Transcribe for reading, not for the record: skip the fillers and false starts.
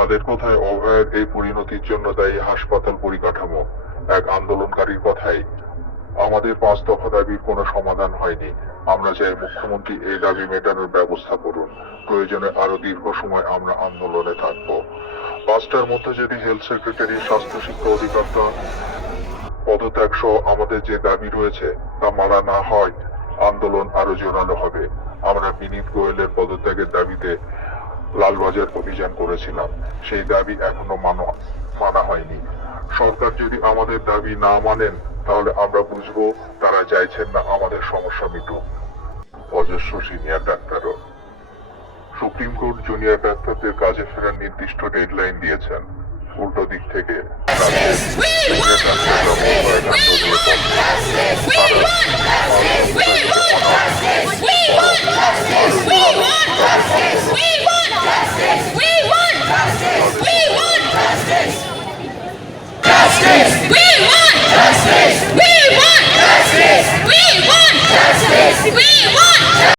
তাদের কথায় অভয়ের এই পরিণতির জন্য দায়ী হাসপাতাল পরিকাঠামো। এক আন্দোলনকারীর কথায়, আমাদের 5 দফা দাবির কোনো সমাধান হয়নি। আমরা চাই মুখ্যমন্ত্রী এই দাবি মেটানোর ব্যবস্থা করুন। প্রয়োজনে আরো দীর্ঘ সময় আমরা আন্দোলনে থাকব। 5টার মধ্যে যদি হেলথ সেক্রেটারি, স্বাস্থ্য শিক্ষা অধিকর্তা পদত্যাগ সহ আমাদের যে দাবি রয়েছে তা মানা না হয়, আন্দোলন আরো জোরালো হবে। আমরা বিনীত গোয়েলের পদত্যাগের দাবিতে লালবাজার অভিযান করেছিলাম। সেই দাবি এখনো মানা হয়নি। সরকার যদি আমাদের দাবি না মানেন, তাহলে আমরা বুঝবো তারা চাইছেন না আমাদের সমস্যা মিটুক। অজস্র সিনিয়র ডাক্তারও। সুপ্রিম কোর্ট জুনিয়র ডাক্তারদের কাজে ফেরার নির্দিষ্ট ডেডলাইন দিয়েছেন। উল্টো দিক থেকে Justice! We